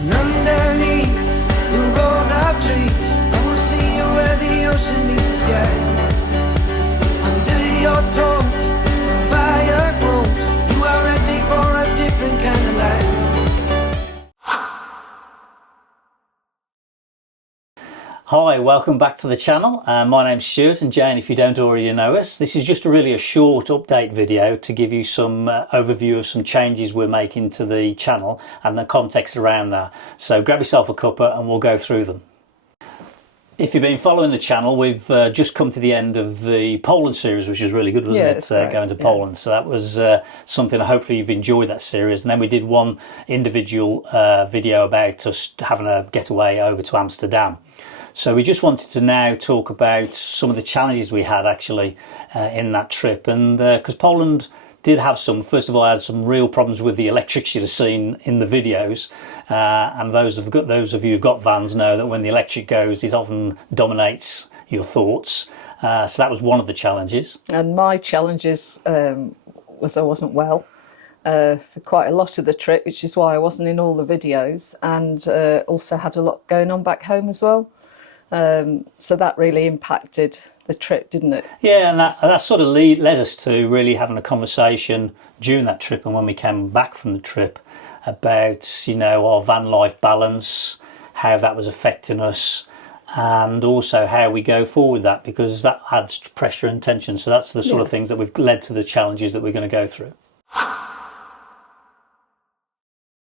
And underneath the rows of trees, I will see you where the ocean meets the sky. Under your toes, the fire grows. You are ready for a different kind of life. Hi, welcome back to the channel. My name's Stuart, and Jane, if you don't already know us, this is just a short update video to give you some overview of some changes we're making to the channel and the context around that. So grab yourself a cuppa and we'll go through them. If you've been following the channel, we've just come to the end of the Poland series, which was really good, wasn't it? Going to Poland. So that was something, hopefully you've enjoyed that series. And then we did one individual video about us having a getaway over to Amsterdam. So we just wanted to now talk about some of the challenges we had actually in that trip. And because Poland did have some, first of all, I had some real problems with the electrics you'd have seen in the videos. And those of you who've got vans know that when the electric goes, it often dominates your thoughts. So that was one of the challenges. And my challenges was I wasn't well for quite a lot of the trip, which is why I wasn't in all the videos, and also had a lot going on back home as well. So that really impacted the trip, didn't it? Yeah, and that sort of led us to really having a conversation during that trip and when we came back from the trip about, you know, our van life balance, how that was affecting us, and also how we go forward that, because that adds pressure and tension. So that's the sort of things that we've led to the challenges that we're going to go through.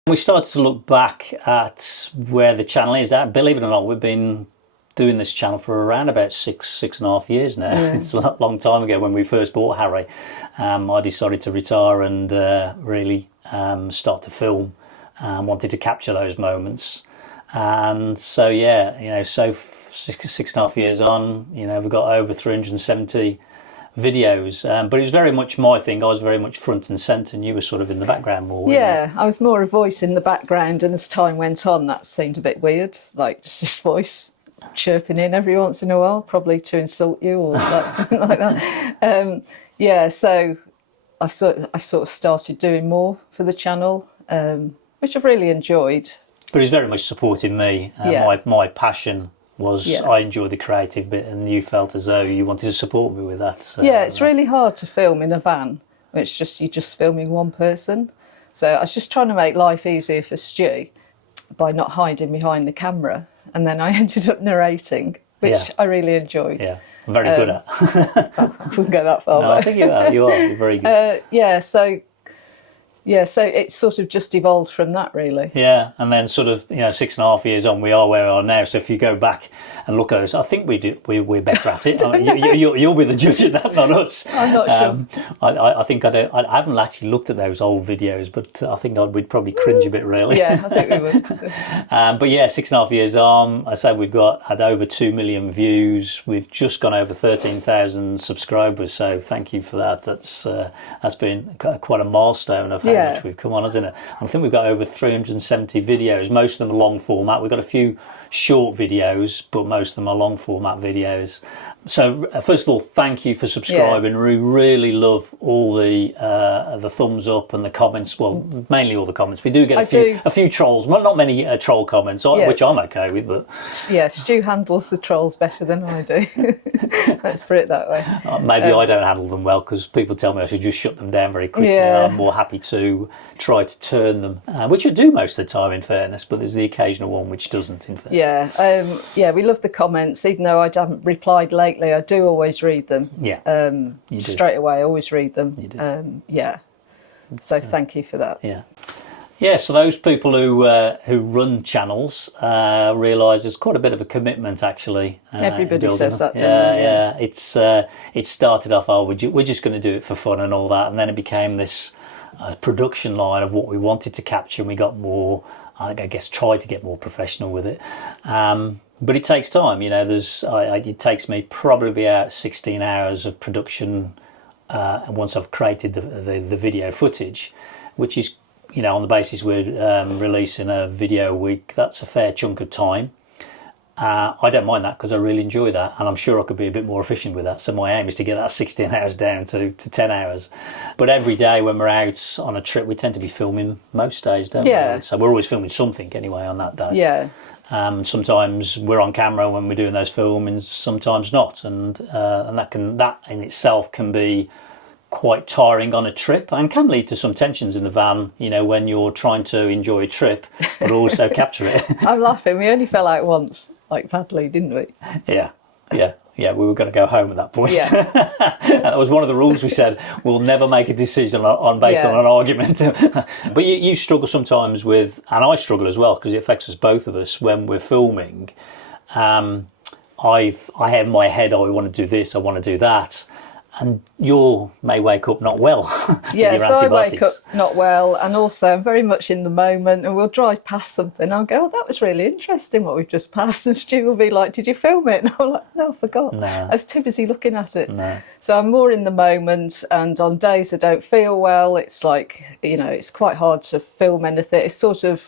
We started to look back at where the channel is at. Believe it or not, we've been doing this channel for around about six and a half years now. Yeah. It's a long time ago when we first bought Harry. I decided to retire and really start to film. Wanted to capture those moments. And so, yeah, you know, so six and a half years on, you know, we've got over 370 videos. But it was very much my thing. I was very much front and centre, and you were sort of in the background more. Yeah, I was more a voice in the background, and as time went on, that seemed a bit weird, like just this voice chirping in every once in a while, probably to insult you or like, something like that. Yeah, so I sort of started doing more for the channel, which I've really enjoyed. But he's very much supporting me. My passion was I enjoy the creative bit, and you felt as though you wanted to support me with that. So, yeah, it's really hard to film in a van. It's just you're just filming one person. So I was just trying to make life easier for Stu by not hiding behind the camera. And then I ended up narrating, which I really enjoyed. Yeah, I'm very good at. I wouldn't go that far. No, I think you are. You're very good. So it sort of just evolved from that, really. Yeah, and then sort of, you know, 6.5 years on, we are where we are now. So if you go back and look at us, I think we're better at it. I mean, you'll be the judge of that, not us. I'm not sure. I think I haven't actually looked at those old videos, but I think we'd probably cringe a bit, really. Yeah, I think we would. But yeah, 6.5 years on, I say we've had over 2 million views. We've just gone over 13,000 subscribers. So thank you for that. That's been quite a milestone of how much we've come on, hasn't it? I think we've got over 370 videos. Most of them are long format. We've got a few short videos, but most of them are long format videos. So first of all, thank you for subscribing. We really love all the thumbs up and the comments. Well, mainly all the comments. We do get a few trolls. Well, not many troll comments, which I'm okay with. But yeah, Stu handles the trolls better than I do. Let's put it that way. Maybe I don't handle them well, because people tell me I should just shut them down very quickly. Yeah. I'm more happy to try to turn them, which I do most of the time, in fairness. But there's the occasional one which doesn't, in fairness. Yeah, we love the comments, even though I haven't replied lately. I do always read them. Yeah, straight away. I always read them. You do. Yeah. So thank you for that. Yeah. Yeah, so those people who run channels realise there's quite a bit of a commitment, actually. Everybody says that, don't they? Yeah. It started off, we're just going to do it for fun and all that, and then it became this production line of what we wanted to capture, and we got more, I guess, tried to get more professional with it. But it takes time, you know. It takes me probably about 16 hours of production once I've created the video footage, which is, you know, on the basis we're releasing a video a week. That's a fair chunk of time. I don't mind that because I really enjoy that, and I'm sure I could be a bit more efficient with that. So my aim is to get that 16 hours down to 10 hours. But every day when we're out on a trip, we tend to be filming most days, don't we? So we're always filming something anyway on that day. Yeah. Sometimes we're on camera when we're doing those filmings, sometimes not, and that in itself can be quite tiring on a trip and can lead to some tensions in the van, you know, when you're trying to enjoy a trip but also capture it. I'm laughing. We only fell out once, like badly, didn't we? Yeah. We were going to go home at that point. Yeah. And that was one of the rules we said, we'll never make a decision based on an argument. But you struggle sometimes with, and I struggle as well, because it affects us both of us when we're filming. I have in my head, oh, I want to do this, I want to do that. And you may wake up not well. Yeah, so I wake up not well, and also I'm very much in the moment, and we'll drive past something. I'll go, oh, that was really interesting what we've just passed. And Stu will be like, did you film it? And I'm like, no, I forgot. No. I was too busy looking at it. No. So I'm more in the moment, and on days I don't feel well, it's like, you know, it's quite hard to film anything. It's sort of,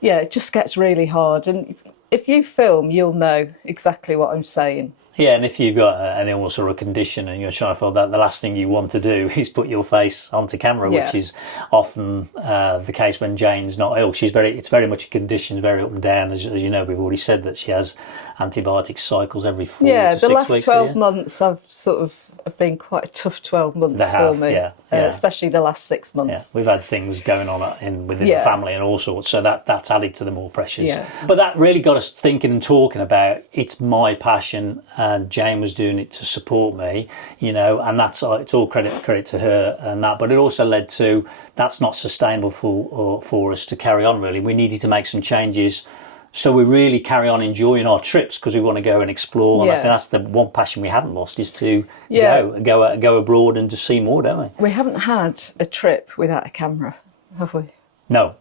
yeah, it just gets really hard. And if you film, you'll know exactly what I'm saying. Yeah, and if you've got an illness or a condition and you're trying to film that, the last thing you want to do is put your face onto camera, which is often the case when Jane's not ill. It's very much a condition, very up and down. As you know, we've already said that she has antibiotic cycles every 4 to 6 weeks. Yeah, the last 12 months I've sort of been quite a tough 12 months for me, especially the last 6 months. Yeah, we've had things going on within the family and all sorts, so that's added to the more pressures. Yeah. But that really got us thinking and talking about, it's my passion, and Jane was doing it to support me, you know, and it's all credit to her and that. But it also led to, that's not sustainable for us to carry on. Really, we needed to make some changes. So we really carry on enjoying our trips because we want to go and explore. And I think that's the one passion we haven't lost, is to go abroad and to see more, don't we? We haven't had a trip without a camera, have we? No.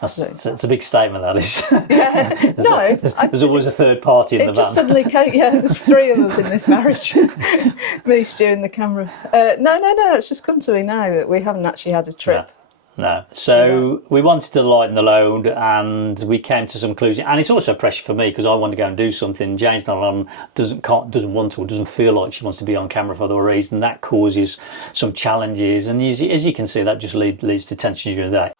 It's a big statement, that is. Yeah. There's always a third party in the van. Suddenly came, there's 3 of us in this marriage. Me, Stu and the camera. No, it's just come to me now that we haven't actually had a trip. No. So we wanted to lighten the load, and we came to some conclusion. And it's also pressure for me because I want to go and do something. Jane's not on, doesn't want to, or doesn't feel like she wants to be on camera for the reason. That causes some challenges, and as you can see, that just leads to tension during the day.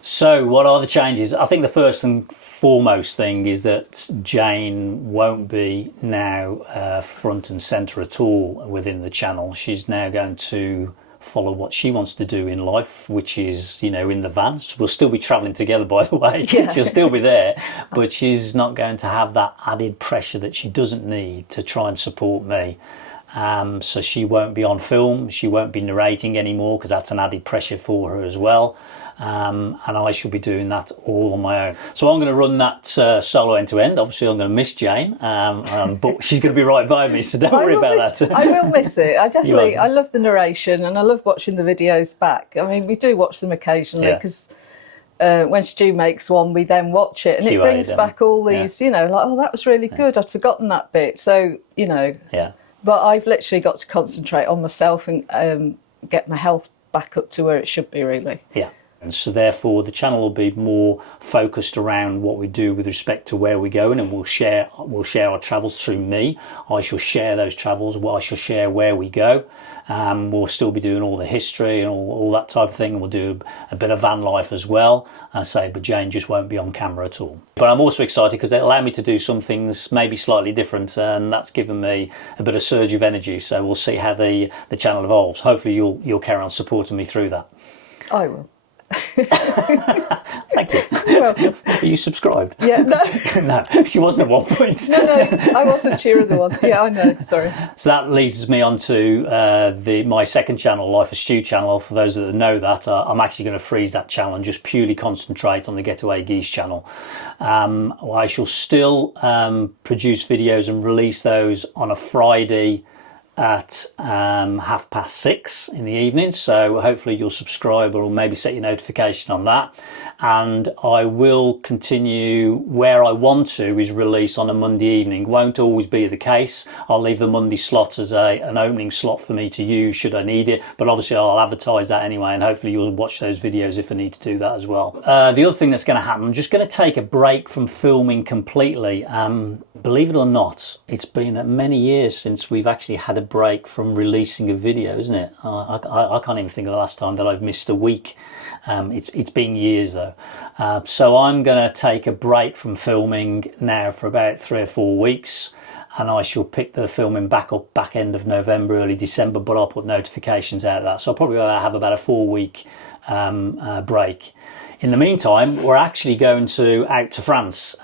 So what are the changes? I think the first and foremost thing is that Jane won't be now front and centre at all within the channel. She's now going to follow what she wants to do in life, which is, you know, in the van. So we'll still be travelling together, by the way. Yeah. She'll still be there, but she's not going to have that added pressure that she doesn't need to try and support me. So she won't be on film, she won't be narrating anymore because that's an added pressure for her as well. And I shall be doing that all on my own. So I'm going to run that solo end to end. Obviously, I'm going to miss Jane, but she's going to be right by me, so don't worry about that. I will miss it. I love the narration, and I love watching the videos back. I mean, we do watch them occasionally because when Stu makes one, we then watch it, and it brings back all these, you know, like, oh, that was really good. I'd forgotten that bit. So, you know, but I've literally got to concentrate on myself and get my health back up to where it should be, really. Yeah. And so therefore the channel will be more focused around what we do with respect to where we're going, and we'll share our travels through me. I shall share those travels, I shall share where we go. We'll still be doing all the history and all that type of thing, and we'll do a bit of van life as well. But Jane just won't be on camera at all. But I'm also excited because it'll allow me to do some things maybe slightly different, and that's given me a bit of surge of energy. So we'll see how the channel evolves. Hopefully you'll carry on supporting me through that. I will. Thank you. You're welcome. Are you subscribed? Yeah, no. No, she wasn't at one point. No, I wasn't. She was the one. Yeah, I know. Sorry. So that leads me on to my second channel, Life of Stu channel. For those that know that, I'm actually going to freeze that channel and just purely concentrate on the GetawayGeese channel. I shall still produce videos and release those on a Friday at 6:30 in the evening, so hopefully you'll subscribe or maybe set your notification on that. And I will continue where I want to is release on a Monday evening. Won't always be the case. I'll leave the Monday slot as an opening slot for me to use should I need it, but obviously I'll advertise that anyway, and hopefully you'll watch those videos if I need to do that as well. The other thing that's going to happen, I'm just going to take a break from filming completely. Believe it or not, it's been many years since we've actually had a break from releasing a video, isn't it? I can't even think of the last time that I've missed a week. It's been years though. So I'm going to take a break from filming now for about 3 or 4 weeks, and I shall pick the filming back up back end of November, early December, but I'll put notifications out of that. So I'll probably have about a 4-week break. In the meantime, we're actually going out to France.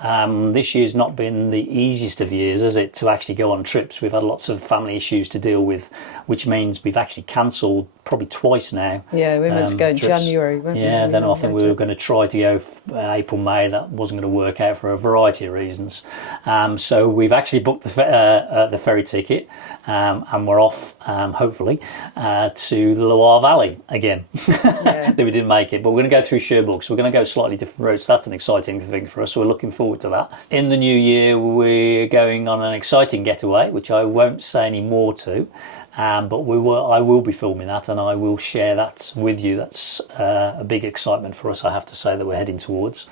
This year's not been the easiest of years, has it, to actually go on trips. We've had lots of family issues to deal with, which means we've actually cancelled probably twice now. Yeah, we were meant to go in trips. January, weren't we? Yeah, then I think we were going to try to go April, May. That wasn't going to work out for a variety of reasons. So we've actually booked the ferry ticket, and we're off, hopefully, to the Loire Valley again. Yeah. We didn't make it, but we're going to go through Cherbourg, so we're going to go slightly different routes. That's an exciting thing for us, so we're looking forward to that. In the new year, we're going on an exciting getaway, which I won't say any more to. But I will be filming that, and I will share that with you. That's a big excitement for us, I have to say, that we're heading towards.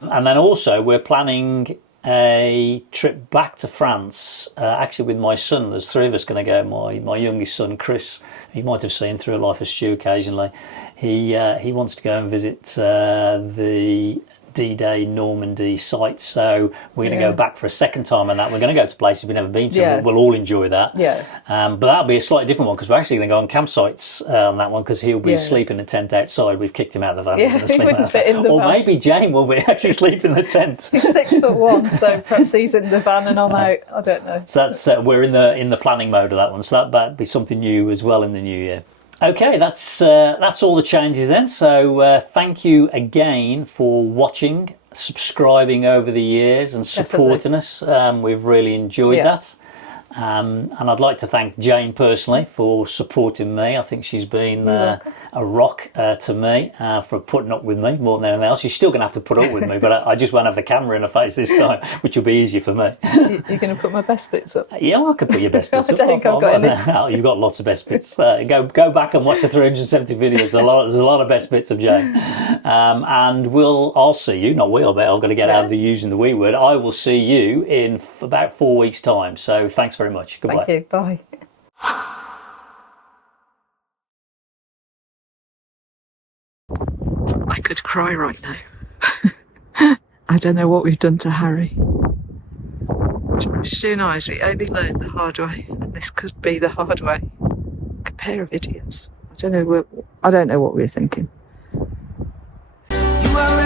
And then also we're planning a trip back to France, actually with my son. There's 3 of us going to go. My youngest son, Chris, you might have seen through A Life of Stu occasionally. He wants to go and visit the D-Day Normandy site, so we're going to go back for a second time on that. We're going to go to places we've never been to. Yeah. We'll all enjoy that. Yeah. But that'll be a slightly different one, because we're actually going to go on campsites on that one, because he'll be sleeping in a tent outside. We've kicked him out of the van. Yeah, he wouldn't fit in the or van. Maybe Jane will be actually sleep in the tent. He's 6'1", so perhaps he's in the van and I'm out. I don't know. So that's we're in the planning mode of that one. So that'd be something new as well in the new year. Okay, that's all the changes then. So thank you again for watching, subscribing over the years and supporting us. We've really enjoyed that. And I'd like to thank Jane personally for supporting me. I think she's been a rock to me for putting up with me more than anything else. She's still going to have to put up with me, but I just won't have the camera in her face this time, which will be easier for me. You're going to put my best bits up? Yeah, I could put your best bits up. I don't think I've got any. You've got lots of best bits. Go back and watch the 370 videos. There's a lot of best bits of Jane. And I'll see you, not we'll, but I'm going to get out of the using the we word. I will see you in about 4 weeks' time. So thanks very much. Goodbye. Thank you. Bye. I could cry right now. I don't know what we've done to Harry. Stu and I, we only learned the hard way, and this could be the hard way. Like a pair of idiots. I don't know what we were thinking. You are